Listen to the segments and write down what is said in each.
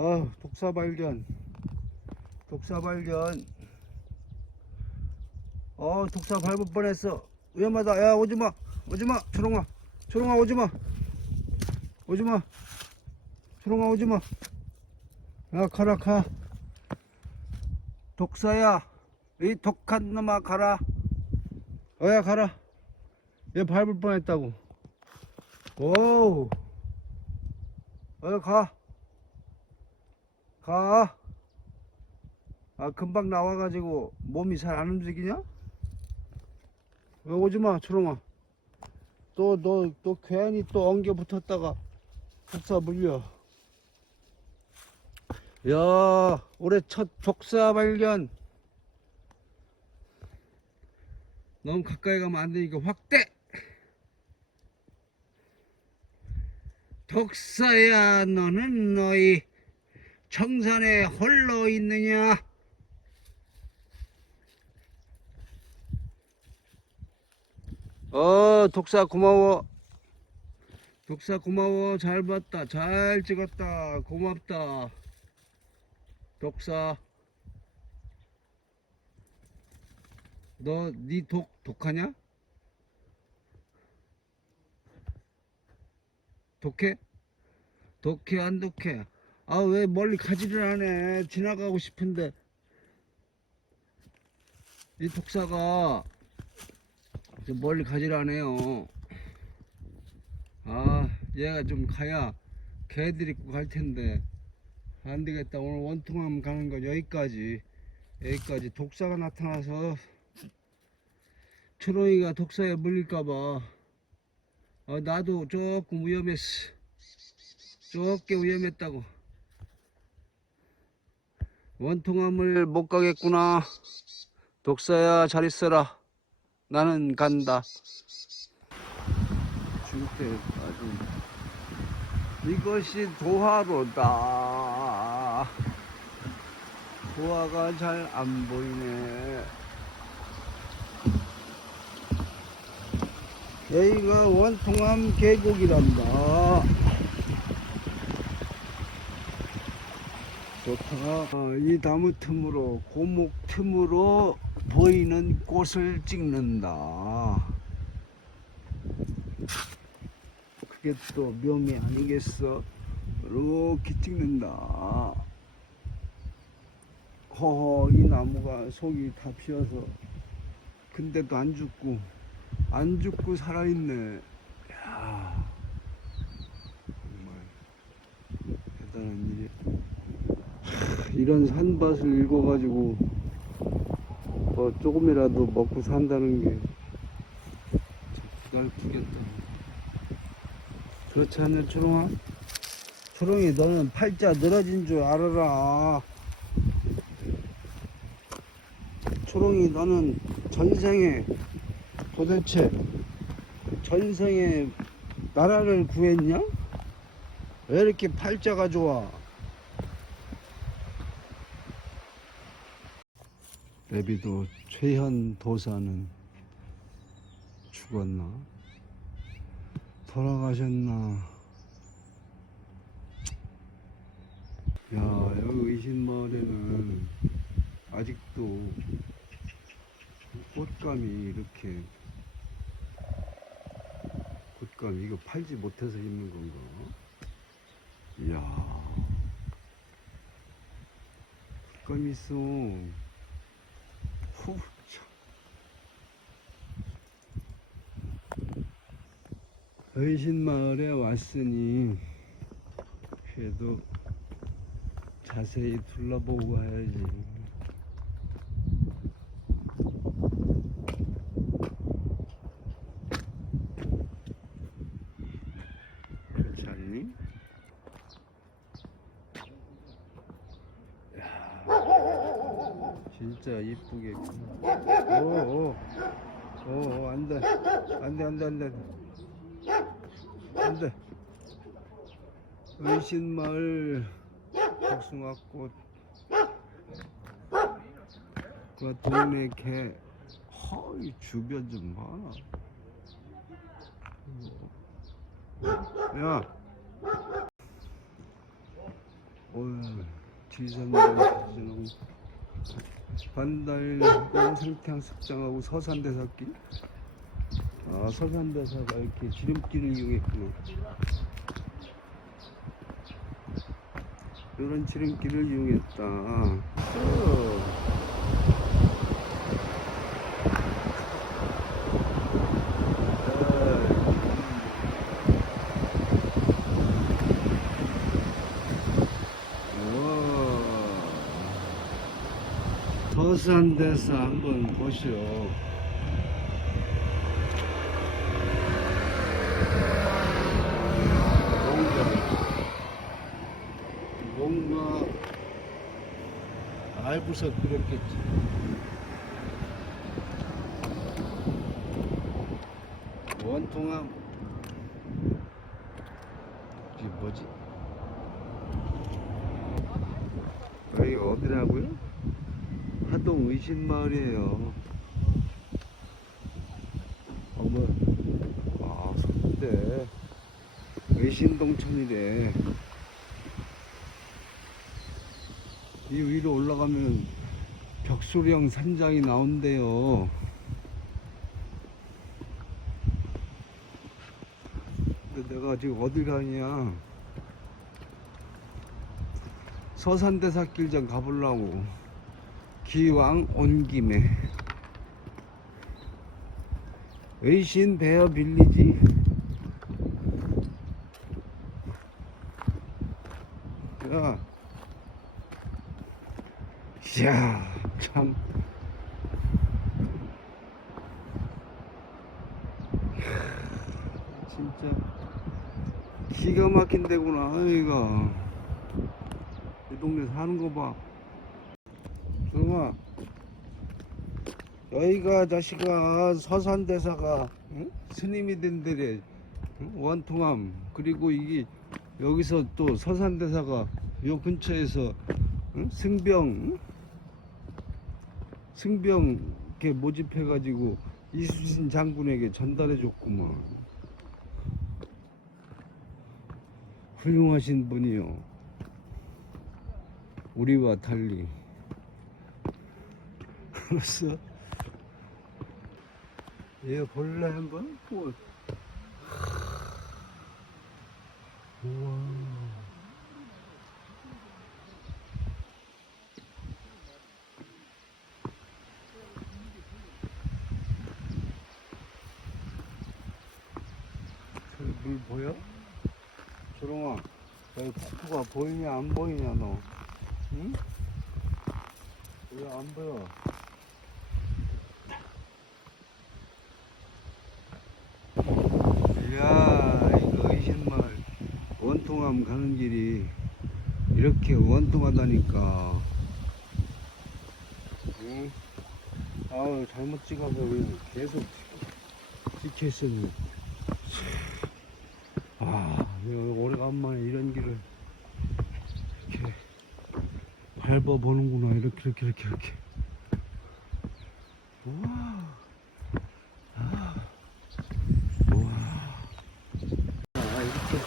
아, 독사 발견. 독사 발견. 어, 독사 밟을 뻔했어. 위험하다. 야, 오지 마. 오지 마. 초롱아. 초롱아, 오지 마. 오지 마. 초롱아, 오지 마. 야, 가라, 가. 독사야. 이 독한 놈아, 가라. 어야, 가라. 얘 밟을 뻔했다고. 오. 어, 가. 가. 아, 금방 나와가지고 몸이 잘 안 움직이냐? 왜 오지 마, 초롱아. 또, 너, 또 괜히 또 엉겨 붙었다가 독사 물려. 야, 올해 첫 독사 발견. 너무 가까이 가면 안 되니까 확대! 독사야, 너는 너희 청산에 홀로 있느냐? 어, 독사 고마워. 독사 고마워. 잘 봤다. 잘 찍었다. 고맙다. 독사. 너, 니 독, 독하냐? 독해? 독해, 안 독해? 아, 왜 멀리 가지를 않네. 지나가고 싶은데. 이 독사가 좀 멀리 가지를 않아요. 아, 얘가 좀 가야 개들 입고 갈 텐데. 안 되겠다. 오늘 원통함 가는 거 여기까지. 여기까지 독사가 나타나서 초롱이가 독사에 물릴까봐. 어, 나도 조금 위험했어. 조금 위험했다고. 원통함을 못 가겠구나. 독사야, 잘 있어라. 나는 간다. 중태 아주 이것이 도화로다. 도화가 잘 안 보이네. 여기가 원통함 계곡이란다. 좋다. 어, 이 나무 틈으로 고목 틈으로 보이는 꽃을 찍는다. 그게 또 묘미 아니겠어? 이렇게 찍는다. 허허, 이 나무가 속이 다 피어서 근데도 안 죽고 안 죽고 살아있네. 야 정말 대단한 일이야. 이런 산밭을 읽어가지고 뭐 조금이라도 먹고 산다는 게 기가 죽겠다. 그렇지 않냐 초롱아? 초롱이 너는 팔자 늘어진 줄 알아라. 초롱이 너는 전생에 도대체 전생에 나라를 구했냐? 왜 이렇게 팔자가 좋아? 레비도 최현 도사는 죽었나? 돌아가셨나? 야, 여기 의신마을에는 아직도 꽃감이 이렇게 꽃감 이거 팔지 못해서 입는 건가? 이야, 꽃감 있어. 후, 참. 의신마을에 왔으니 그래도 자세히 둘러보고 가야지 않니? 진짜 이쁘게. 오, 오, 오, 안 돼. 안 돼, 안 돼, 안 돼. 안 돼. 의신마을 복숭아꽃. 그 동네 개. 허이 주변 좀 봐. 야. 어휴, 지산나무 지 나고 반달 생태양 습장하고 서산대사길 아 서산대사가 이렇게 지름길을 이용했구나. 이런 지름길을 이용했다 어. 서산대사 한번 보시오. 뭔가 뭔가 알고서 그랬겠지. 원통함 이게 뭐지? 여기 어디라고요? 하동 의신마을이에요. 어머, 아, 손대. 의신동천이래. 이 위로 올라가면 벽소령 산장이 나온대요. 근데 내가 지금 어딜 가냐? 서산대사길장 가보려고. 기왕 온 김에 의신 베어 빌리지. 야, 이야 참. 진짜 기가 막힌 데구나 여기가 이 동네 사는 거봐 정아 여기가 자식아 서산대사가 응? 스님이 된 데래 응? 원통함 그리고 이게 여기서 또 서산대사가 요 근처에서 응? 승병 응? 승병 이렇게 모집해 가지고 이수진 장군에게 전달해 줬구만 훌륭하신 분이요 우리와 달리 알았어. 얘 볼래 한번? 뭐. 우와. 저기 물 보여? 조롱아, 여기 폭포가 보이냐 안 보이냐 너? 응? 왜 안 보여? 야 이거 의신마을 원통함 가는 길이 이렇게 원통하다니까. 응? 아우 잘못 찍어서 왜 계속 찍혔으니. 아 내가 오래간만에 이런 길을 이렇게 밟아보는구나. 이렇게 이렇게 이렇게 이렇게. 우와 아. 우와 아 이렇게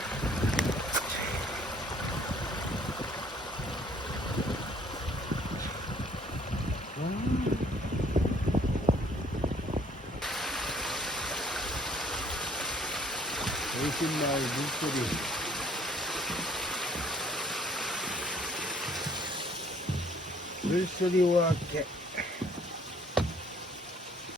열심마을 물소리 물소리와 개